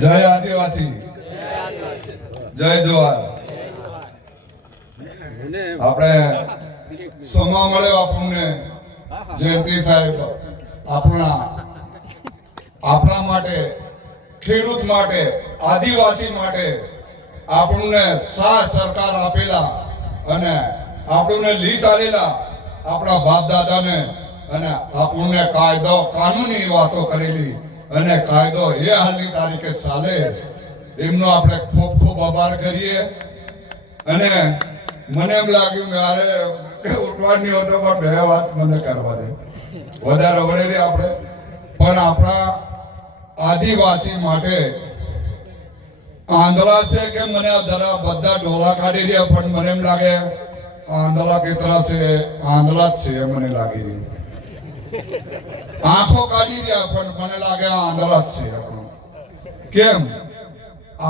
જય આદિવાસી, જય જોહાર. આપણે સમા મળ્યો આપણને જયંતિ સાહેબ આપણા માટે, ખેડૂત માટે, આદિવાસી માટે આપણને સાથ સરકાર આપેલા અને આપણને લીસ આલેલા આપણા બાપ દાદાને અને આપણને કાયદો કાનૂની વાતો કરેલી અને કાયદો એ હાલની તારીખે ચાલે એમનો આપણે ખૂબ ખૂબ આભાર કરીએ. અને મને એમ લાગ્યું મારે ઉઠવાની હતો પણ બે વાત મને કરવા દે વધારે વળેલી આપણે પણ આપણા આદિવાસી માટે આંધળા છે કે મને જરા બધા ડોળા કાઢી રહ્યા પણ મને એમ લાગે આંધળા કેટલા છે આંધળા જ છે મને લાગી રહ્યું. આંખો કાઢી રહ્યા પણ મને લાગે આંધળા જ છે. કેમ?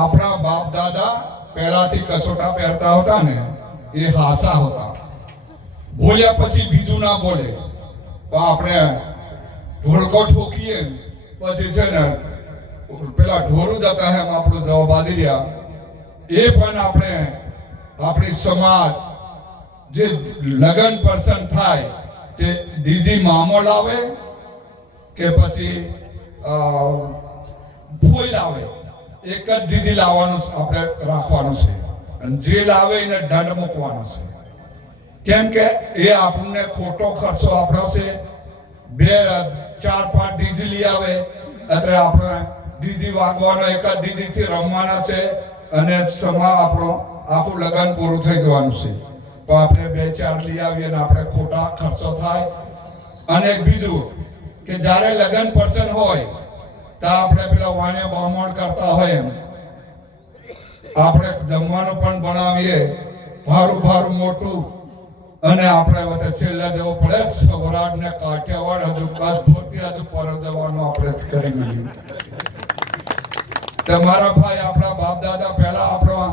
આપણા બાપ દાદા પહેલાથી કસોટા પહેરતા હતા ને એ હાસા હતા, બોલ્યા પછી બીજું ના બોલે. તો આપણે ઢોલકો ઠોકીએ પછી છે ને પેલા ઢોરું જતા એમ આપણું જવાબ આદી રહ્યા. એ પણ આપણે આપણી સમાજ જે લગન પર્સન થાય તે દીદી મામો લાવે કે પછી ફોઈ લાવે, એક જ દીદી લાવવાનું આપણે રાખવાનું છે અને જે લાવે એને દંડ મૂકવાનો છે. કેમ કે એ આપણને ખોટો ખર્ચો આપણો છે. 2-4-5 ડીજી લઈ આવે એટલે આપણે ડીજી વાગવાનો, એક જ ડીજી થી રમવાના છે અને સમા આપણો આખું લગન પૂરું થઈ જવાનું છે. તો આપણે 2-4 લઈ આવીએ અને આપણે ખોટા ખર્ચો થાય. અને બીજું કે જ્યારે લગન પર્સન હોય તો આપણે પેલા વાણે બામણ કરતા હોય એમ આપણે જમવાનું પણ બનાવીએ ભારું મોટું અને આપણે વચ્ચે છેલ્લા જવું પડે સૌરાષ્ટ્ર ને કાઠિયાવાડ હજુ કચ્છ ભરતી હજુ પર જવાનું આપણે કરી મળ્યું. તમારા ભાઈ આપણા બાપ દાદા પહેલા આપણા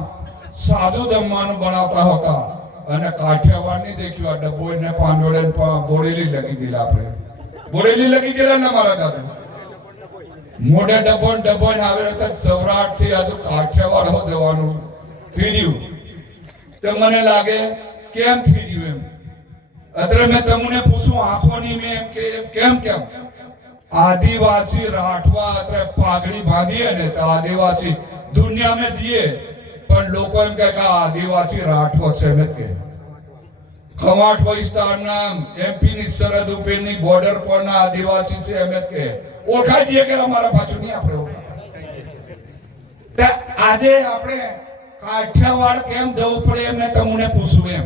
સાદું જમવાનું બનાવતા હતા અને કાઠિયાવાડ ની દેખ્યું આ ડબોઈ ને પાંડોળે બોડેલી લગી ગયેલા. આપણે બોડેલી લગી ગયેલા ને મારા દાદા મોઢે ડબોઈ આવે તો સૌરાષ્ટ્ર થી હજુ કાઠિયાવાડ હો જવાનું ફીર્યું. તો મને લાગે કેમ ફીર્યું એમ. અત્યારે મેં તમને પૂછું આંખોની મેં કેમ આદિવાસી રાઠવા અત્યારે પાઘડી બાંધીએ ને તો આદિવાસી દુનિયા में જીએ પણ લોકો એમ કે આદિવાસી રાઠવો છે એમ કે ખવાટ વિસ્તારના એમપી ની સરહદ ઉપરની બોર્ડર પરના આદિવાસી છે એમ કે ઓળખાઈ દઈએ કે અમારા પાછું નહીં આપણે ઓળખાય. આજે આપણે કાઠિયાવાડ કેમ જવું પડે એમ મેં તમને પૂછું એમ.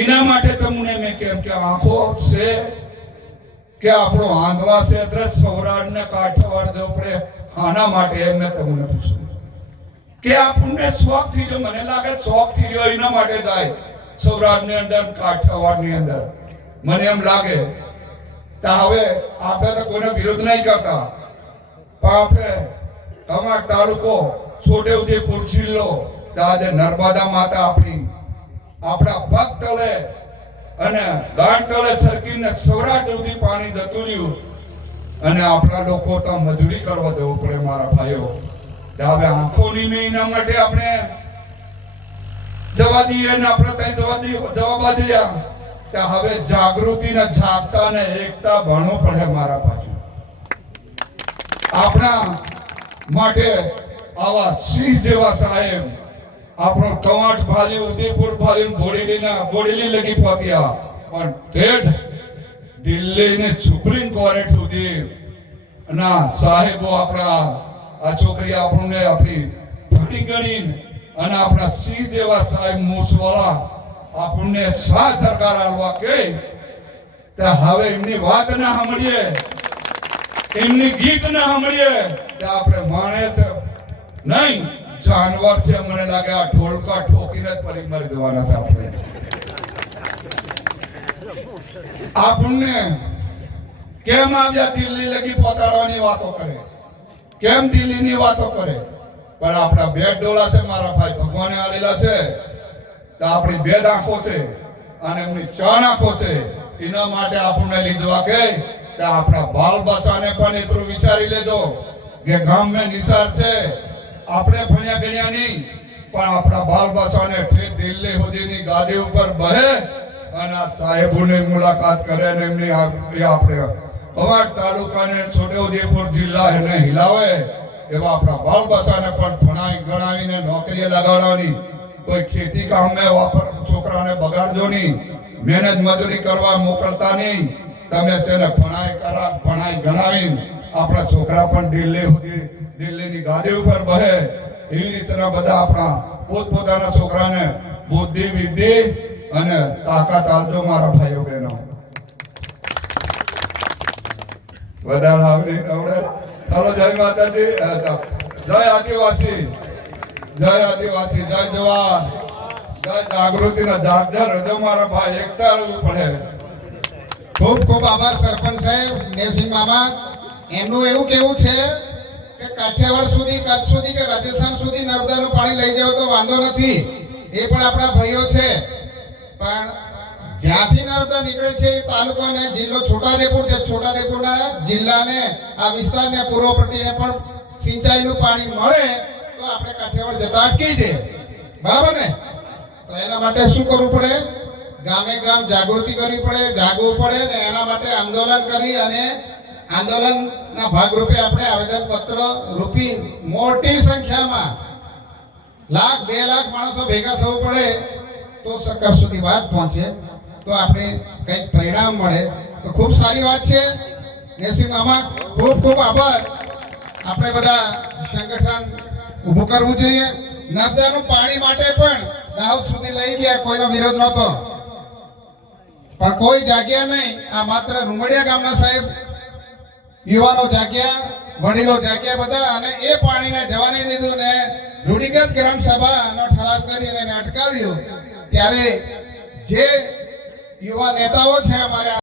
એના માટે તમને મેં કેમ કે આંખો છે કે આપણો આંધળા છે એટલે સૌરાષ્ટ્ર ને કાઠિયાવાડ જવું પડે આના માટે એમ મેં તમને પૂછું કે આપણને શોખ થઈ ગયો. મને લાગે શોખ થઈ ગયો એના માટે જાય સૌરાષ્ટ્ર ની અંદર કાઠિયાવાડ ની અંદર. મને એમ લાગે તો હવે આપણે તો કોઈનો વિરોધ નહીં કરતા પણ આપણે તમારા તાલુકો છોટેઉદેપુર જિલ્લો આજે નર્મદા માતા આપણા પગ તળે અને ગાંઠ તળે સરકીને સૌરાષ્ટ્ર સુધી પાણી જતું રહ્યું અને આપણા લોકો તો મજૂરી કરવા જવું પડે મારા ભાઈઓ. હવે આંખોની મેં એના માટે આપણે જવા દઈએ ને આપણે ત્યાં જવાબ આપી રહ્યા. હવે જાગૃતિ ને જાગતા ને એકતા ભણવું પડે મારા પાછું. આપણા માટે આવા સિંહ જેવા સાહેબ આપણો કવાંટ ભાલી ઉદયપુર ભાલી બોડેલી લગી પહોંચ્યા પણ ઠેઠ દિલ્હી ને સુપ્રીમ કોર્ટ સુધી ના સાહેબો આપણા આ છોકરી આપણને આપણી ભણી ગણી અને આપણા સિંહ જેવા સાહેબ મૂછવાળા આપણને સાથ સરકાર આલવા કે હવે એમની વાત ના સાંભળીએ, એમની ગીત ના સાંભળીએ કે આપણે માણે નહીં જાનવર છે. મને લાગે આ ઢોલકા ઠોકીને જ પડી મરી જવાના છે. આપણને કેમ આવ્યા દિલ્હી લગી પહોંચાડવાની વાતો કરે, કેમ દિલ્હીની વાતો કરે પણ આપણા 2 ડોળા છે મારા ભાઈ ભગવાને આલેલા છે. તો આપણી 2 આંખો છે અને એમની 4 આંખો છે. એના માટે આપણને લીધવા કે આપણા બાલ બચ્ચાને પણ એટલું વિચાર દેજો કે ગામ મેં નિસાર છે, આપણે ભણ્યા ગણ્યા નહીં, પણ આપણા બાલ બચ્ચાને ઠેઠ દિલ્હી સુધીની ગાદી ઉપર બહે અને આ સાહેબોની મુલાકાત કરે ને એમની આપણે કવાડ તાલુકાને છોટાઉદેપુર જિલ્લા એને હિલાવે એવા આપણા બાલ બચ્ચાને પણ ભણાવી ગણાવીને નોકરીએ લગાડવાની. કોઈ ખેતી કામમાં છોકરાને બગાડજો નહીં, મહેનત મજૂરી કરવા મોકલતા નહીં. તમે તેને ભણાઈ ગણાવી આપણા છોકરા પણ દિલ્હીની ગાદી ઉપર બહે એવી રીતના બધા આપણા પોતપોતાના છોકરાને બુદ્ધિ વિદ્ધિ અને તાકાત આપજો મારા ભાઈઓ બહેનો. વધારે આવડી આવડે. ચાલો જય માતાજી, જય આદિવાસી, જય આદિવાસી, જય જવાન, જય જાગૃતિ ના જાગજર હજો મારા ભાઈ એકતા રહેવું પડે. ખૂબ ખૂબ આભાર સરપંચ સાહેબ દેવસિંહ મામા. એમનું એવું કેવું છે કે કાઠિયાવાડ સુધી, કચ્છ સુધી કે રાજસ્થાન સુધી નર્મદાનું પાણી લઈ જાવ તો વાંધો નથી, એ પણ આપણા ભાઈઓ છે. પણ જ્યાંથી નર્મદા નીકળે છે એ તાલુકાને જિલ્લો છોટાઉદેપુર છે, છોટાઉદેપુરના જિલ્લાને આ વિસ્તારને પૂર્વ પટ્ટીને પણ સિંચાઈનું પાણી મળે તો આપણે કાઠિયાવાડ જતા અટકી જઈએ. બરાબર ને? તો એના માટે શું કરવું પડે? ગામે ગામ જાગૃતિ કરવી પડે, જાગવું પડે ને એના માટે આંદોલન કરી અને આંદોલનના ભાગરૂપે આપણે આવેદનપત્ર રૂપી મોટી સંખ્યામાં 1,00,000 2 લાખ માણસો ભેગા થવું પડે તો સરકાર સુધી વાત પહોંચે, તો આપણે કંઈક પરિણામ મળે. તો ખૂબ સારી વાત છે દેવસિંહ મામા, ખૂબ ખૂબ આભાર. આપણે બધા સંગઠન ઊભું કરવું જોઈએ. નર્મદાનું પાણી માટે પણ દાહોદ સુધી લઈ ગયા, કોઈનો વિરોધ નહોતો, પણ કોઈ જાગ્યા નહીં. આ માત્ર રૂમડિયા ગામના સાહેબ યુવાનો જાગ્યા, વડીલો જાગ્યા બધા, અને એ પાણીને જવા નહીં દીધું ને રૂઢિગત ગ્રામ સભાનો ઠરાવ કરીને એને અટકાવ્યું. ત્યારે જે યુવા નેતાઓ છે અમારે